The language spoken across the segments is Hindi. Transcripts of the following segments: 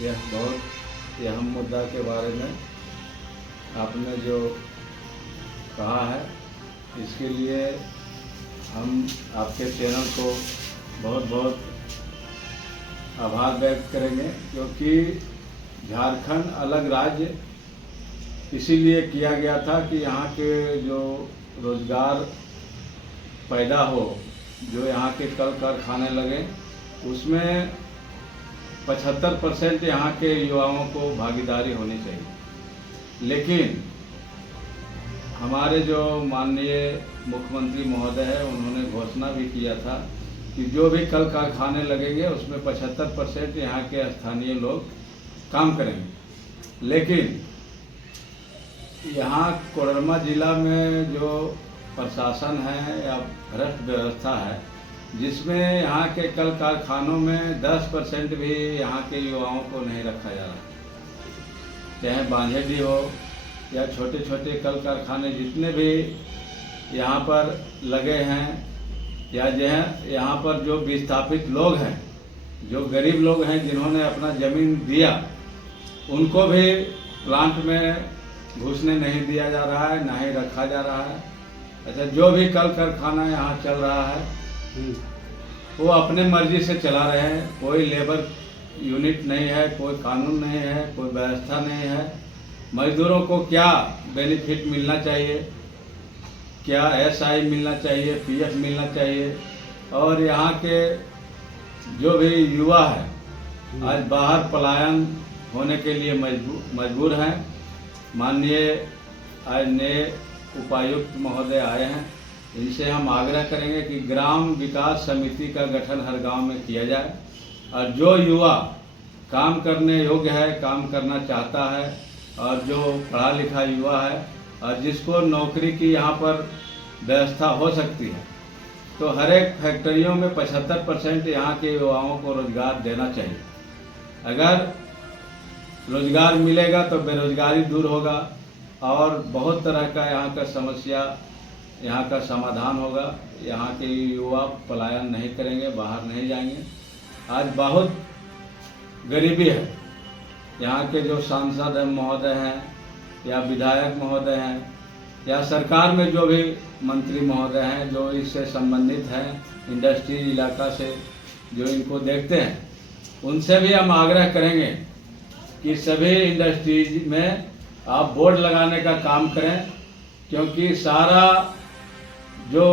यह बहुत अहम मुद्दा के बारे में आपने जो कहा है, इसके लिए हम आपके चैनल को बहुत बहुत आभार व्यक्त करेंगे, क्योंकि झारखंड अलग राज्य इसीलिए किया गया था कि यहाँ के जो रोज़गार पैदा हो, जो यहाँ के कल कारखाने लगे, उसमें 75% यहाँ के युवाओं को भागीदारी होनी चाहिए। लेकिन हमारे जो माननीय मुख्यमंत्री महोदय है, उन्होंने घोषणा भी किया था कि जो भी कल कारखाने लगेंगे उसमें 75% यहाँ के स्थानीय लोग काम करेंगे। लेकिन यहाँ कोडरमा जिला में जो प्रशासन है या भ्रष्ट व्यवस्था है, जिसमें यहाँ के कल कारखानों में 10% भी यहाँ के युवाओं को नहीं रखा जा रहा, चाहे बांझेडी हो या छोटे छोटे कल कारखाने जितने भी यहाँ पर लगे हैं, या यहाँ पर जो विस्थापित लोग हैं, जो गरीब लोग हैं जिन्होंने अपना ज़मीन दिया, उनको भी प्लांट में घुसने नहीं दिया जा रहा है, ना ही रखा जा रहा है। अच्छा, जो भी कल कारखाना यहाँ चल रहा है वो अपने मर्जी से चला रहे हैं, कोई लेबर यूनिट नहीं है, कोई कानून नहीं है, कोई व्यवस्था नहीं है। मजदूरों को क्या बेनिफिट मिलना चाहिए, क्या एसआई मिलना चाहिए, पीएफ मिलना चाहिए, और यहाँ के जो भी युवा है आज बाहर पलायन होने के लिए मजबूर हैं। माननीय आज नए उपायुक्त महोदय आए हैं, इनसे हम आग्रह करेंगे कि ग्राम विकास समिति का गठन हर गांव में किया जाए, और जो युवा काम करने योग्य है, काम करना चाहता है, और जो पढ़ा लिखा युवा है और जिसको नौकरी की यहाँ पर व्यवस्था हो सकती है, तो हर एक फैक्ट्रियों में 75% यहाँ के युवाओं को रोजगार देना चाहिए। अगर रोजगार मिलेगा तो बेरोजगारी दूर होगा और बहुत तरह का यहाँ का समस्या, यहाँ का समाधान होगा। यहाँ के युवा पलायन नहीं करेंगे, बाहर नहीं जाएंगे। आज बहुत गरीबी है, यहाँ के जो सांसद महोदय हैं या विधायक महोदय हैं या सरकार में जो भी मंत्री महोदय हैं जो इससे संबंधित हैं, इंडस्ट्री इलाका से जो इनको देखते हैं, उनसे भी हम आग्रह करेंगे कि सभी इंडस्ट्रीज में आप बोर्ड लगाने का काम करें, क्योंकि सारा जो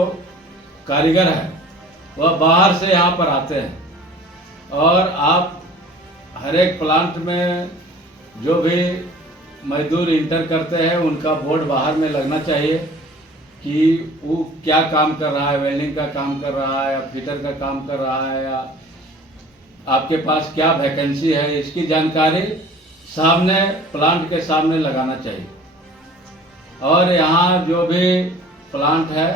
कारीगर है वह बाहर से यहाँ पर आते हैं, और आप हर एक प्लांट में जो भी मजदूर इंटर करते हैं उनका बोर्ड बाहर में लगना चाहिए कि वो क्या काम कर रहा है, वेल्डिंग का काम कर रहा है या फिटर का काम कर रहा है, या आपके पास क्या वैकेंसी है, इसकी जानकारी सामने प्लांट के सामने लगाना चाहिए। और यहाँ जो भी प्लांट है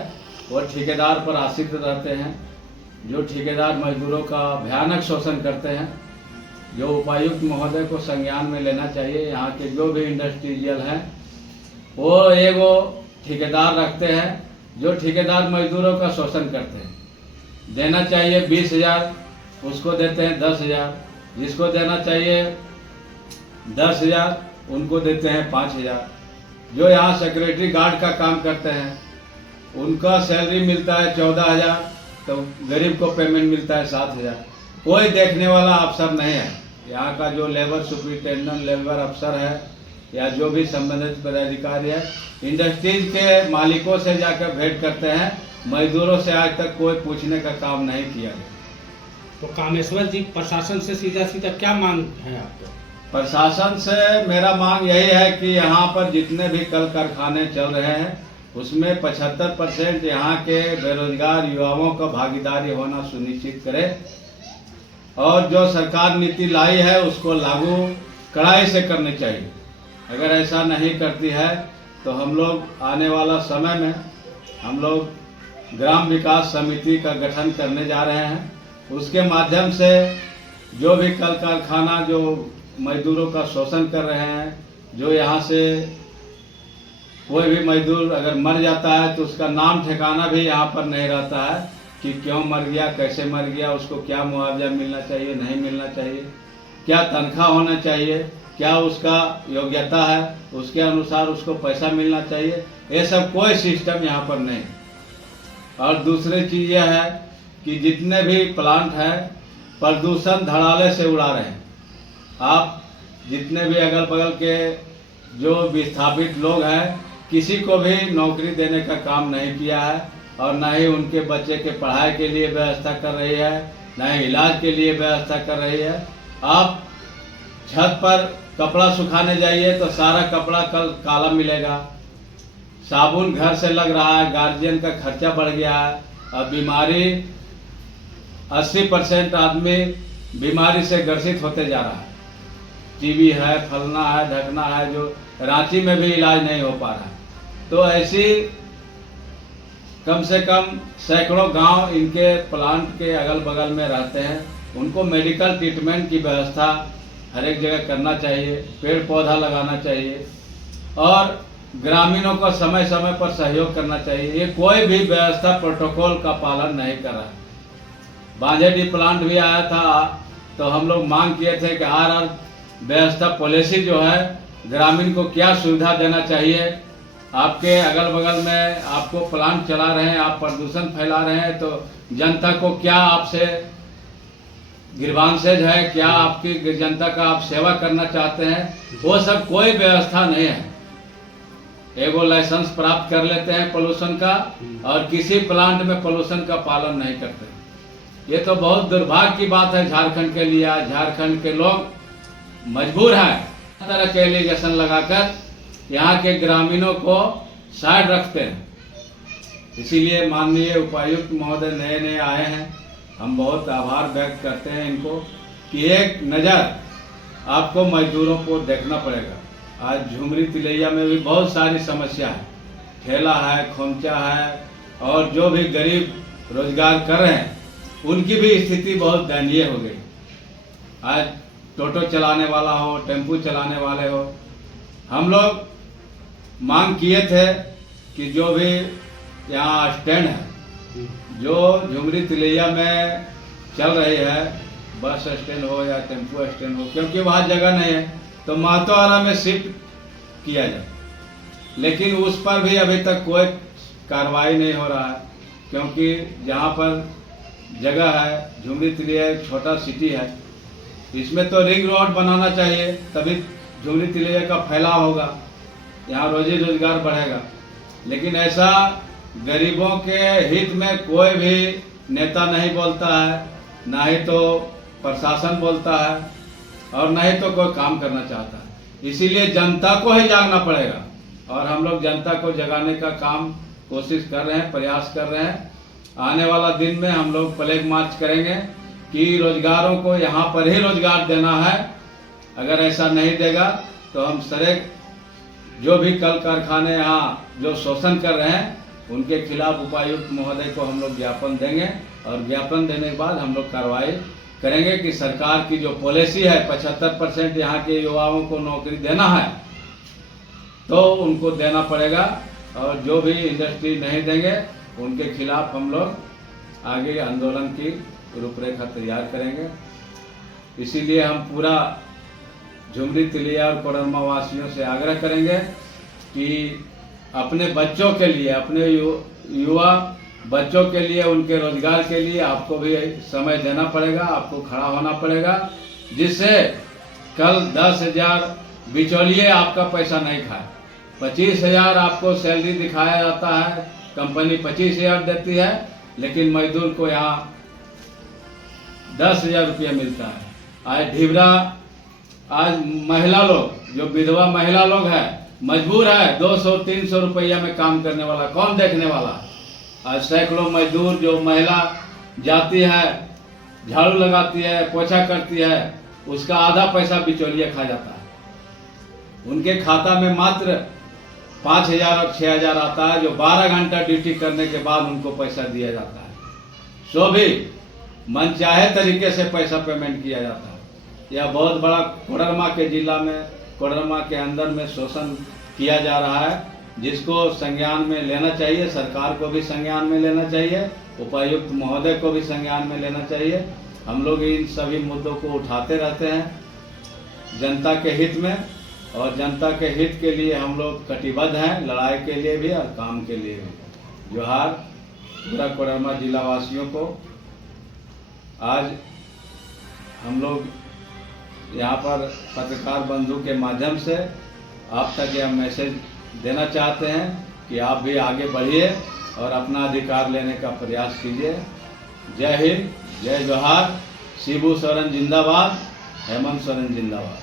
वो ठेकेदार पर आश्रित रहते हैं, जो ठेकेदार मजदूरों का भयानक शोषण करते हैं, जो उपायुक्त महोदय को संज्ञान में लेना चाहिए। यहाँ के जो भी इंडस्ट्रियल हैं वो एगो ठेकेदार रखते हैं जो ठेकेदार मजदूरों का शोषण करते हैं। देना चाहिए 20,000, उसको देते हैं 10,000, जिसको देना चाहिए 10,000 उनको देते हैं 5,000। जो यहाँ सेक्रेटरी गार्ड का काम करते हैं उनका सैलरी मिलता है 14,000, तो गरीब को पेमेंट मिलता है 7,000। कोई देखने वाला अफसर नहीं है। यहाँ का जो लेबर सुपरिटेंडेंट, लेबर अफसर है या जो भी संबंधित पदाधिकारी है, इंडस्ट्रीज के मालिकों से जाकर भेंट करते हैं, मजदूरों से आज तक कोई पूछने का काम नहीं किया। तो कामेश्वर जी, प्रशासन से सीधा सीधा क्या मांग है आपको? प्रशासन से मेरा मांग यही है कि यहाँ पर जितने भी कल कारखाने चल रहे हैं उसमें 75% यहाँ के बेरोजगार युवाओं का भागीदारी होना सुनिश्चित करे, और जो सरकार नीति लाई है उसको लागू कड़ाई से करनी चाहिए। अगर ऐसा नहीं करती है तो हम लोग आने वाला समय में हम लोग ग्राम विकास समिति का गठन करने जा रहे हैं। उसके माध्यम से जो भी कल कारखाना जो मजदूरों का शोषण कर रहे हैं, जो यहाँ से कोई भी मजदूर अगर मर जाता है तो उसका नाम ठिकाना भी यहाँ पर नहीं रहता है कि क्यों मर गया, कैसे मर गया, उसको क्या मुआवजा मिलना चाहिए, नहीं मिलना चाहिए, क्या तनख्वाह होना चाहिए, क्या उसका योग्यता है, उसके अनुसार उसको पैसा मिलना चाहिए, ये सब कोई सिस्टम यहाँ पर नहीं। और दूसरी चीज़ यह है कि जितने भी प्लांट हैं प्रदूषण धड़ाले से उड़ा रहे हैं। आप जितने भी अगल बगल के जो विस्थापित लोग हैं, किसी को भी नौकरी देने का काम नहीं किया है, और न ही उनके बच्चे के पढ़ाई के लिए व्यवस्था कर रही है, न ही इलाज के लिए व्यवस्था कर रही है। आप छत पर कपड़ा सुखाने जाइए तो सारा कपड़ा कल काला मिलेगा। साबुन घर से लग रहा है, गार्जियन का खर्चा बढ़ गया है, और बीमारी 80% आदमी बीमारी से ग्रसित होते जा रहा है। टीबी है, फलना है, ढकना है, जो रांची में भी इलाज नहीं हो पा रहा है। तो ऐसी कम से कम सैकड़ों गांव इनके प्लांट के अगल बगल में रहते हैं। उनको मेडिकल ट्रीटमेंट की व्यवस्था हर एक जगह करना चाहिए, पेड़ पौधा लगाना चाहिए, और ग्रामीणों को समय समय पर सहयोग करना चाहिए। ये कोई भी व्यवस्था प्रोटोकॉल का पालन नहीं कर रहा है। बांझेडी प्लांट भी आया था तो हम लोग मांग किए थे कि आर व्यवस्था पॉलिसी जो है ग्रामीण को क्या सुविधा देना चाहिए। आपके अगल बगल में आपको प्लांट चला रहे हैं, आप प्रदूषण फैला रहे हैं, तो जनता को क्या आपसे गिरबांसेज है, क्या आपकी जनता का आप सेवा करना चाहते हैं, वो सब कोई व्यवस्था नहीं है। एगो लाइसेंस प्राप्त कर लेते हैं पोल्यूशन का, और किसी प्लांट में पोल्यूशन का पालन नहीं करते। ये तो बहुत दुर्भाग्य की बात है झारखंड के लिए। झारखंड के लोग मजबूर हैं हर तरह के एलिगेशन लगाकर यहाँ के ग्रामीणों को साइड रखते हैं। इसीलिए माननीय उपायुक्त महोदय नए नए आए हैं, हम बहुत आभार व्यक्त करते हैं इनको कि एक नज़र आपको मजदूरों को देखना पड़ेगा। आज झुमरी तिलैया में भी बहुत सारी समस्या है, ठेला है, खोमचा है, और जो भी गरीब रोजगार कर रहे हैं उनकी भी स्थिति बहुत दयनीय हो गई। आज टोटो चलाने वाला हो, टेम्पू चलाने वाले हो, हम लोग मांग किए थे कि जो भी यहाँ स्टैंड है, जो झुमरी तिलैया में चल रही है, बस स्टैंड हो या टेम्पो स्टैंड हो, क्योंकि वहाँ जगह नहीं है, तो महतोवारा में शिफ्ट किया जाए। लेकिन उस पर भी अभी तक कोई कार्रवाई नहीं हो रहा है, क्योंकि जहाँ पर जगह है, झुमरी तिलैया एक छोटा सिटी है, इसमें तो रिंग रोड बनाना चाहिए, तभी झुमरी तिलैया का फैलाव होगा, यहाँ रोजी रोजगार बढ़ेगा। लेकिन ऐसा गरीबों के हित में कोई भी नेता नहीं बोलता है, ना ही तो प्रशासन बोलता है, और न ही तो कोई काम करना चाहता है। इसीलिए जनता को ही जागना पड़ेगा, और हम लोग जनता को जगाने का काम कोशिश कर रहे हैं, प्रयास कर रहे हैं। आने वाला दिन में हम लोग फ्लैग मार्च करेंगे कि रोजगारों को यहाँ पर ही रोजगार देना है। अगर ऐसा नहीं देगा तो हम सारे जो भी कल कारखाने यहाँ जो शोषण कर रहे हैं उनके खिलाफ उपायुक्त महोदय को हम लोग ज्ञापन देंगे, और ज्ञापन देने के बाद हम लोग कार्रवाई करेंगे कि सरकार की जो पॉलिसी है 75% यहाँ के युवाओं को नौकरी देना है, तो उनको देना पड़ेगा, और जो भी इंडस्ट्री नहीं देंगे उनके खिलाफ हम लोग आगे आंदोलन की रूपरेखा तैयार करेंगे। इसीलिए हम पूरा झुमरी तिलैया और कोडरमा वासियों से आग्रह करेंगे कि अपने बच्चों के लिए, अपने युवा बच्चों के लिए, उनके रोजगार के लिए आपको भी समय देना पड़ेगा, आपको खड़ा होना पड़ेगा, जिससे कल 10,000 बिचौलिए आपका पैसा नहीं खाए। 25,000 आपको सैलरी दिखाया जाता है, कंपनी 25,000 देती है, लेकिन मजदूर को यहाँ 10,000 रुपया मिलता है। आज ढिबरा, आज महिला लोग, जो विधवा महिला लोग हैं, मजबूर है 200-300 रुपया में काम करने वाला कौन देखने वाला। आज सैकड़ों मजदूर, जो महिला जाती है, झाड़ू लगाती है, पोछा करती है, उसका आधा पैसा बिचौलिया खा जाता है। उनके खाता में मात्र 5,000 और 6,000 आता है, जो 12 घंटा ड्यूटी करने के बाद उनको पैसा दिया जाता है। सो भी मनचाहे तरीके से पैसा पेमेंट किया जाता है। यह बहुत बड़ा कोडरमा के जिला में, कोडरमा के अंदर में शोषण किया जा रहा है, जिसको संज्ञान में लेना चाहिए। सरकार को भी संज्ञान में लेना चाहिए, उपायुक्त महोदय को भी संज्ञान में लेना चाहिए। हम लोग इन सभी मुद्दों को उठाते रहते हैं, जनता के हित में, और जनता के हित के लिए हम लोग कटिबद्ध हैं, लड़ाई के लिए भी और काम के लिए भी। जोहार पूरा कोडरमा जिला वासियों को। आज हम लोग यहाँ पर पत्रकार बंधु के माध्यम से आप तक यह मैसेज देना चाहते हैं कि आप भी आगे बढ़िए और अपना अधिकार लेने का प्रयास कीजिए। जय हिंद, जय जोहार। शिबू सोरेन जिंदाबाद, हेमंत सोरेन जिंदाबाद।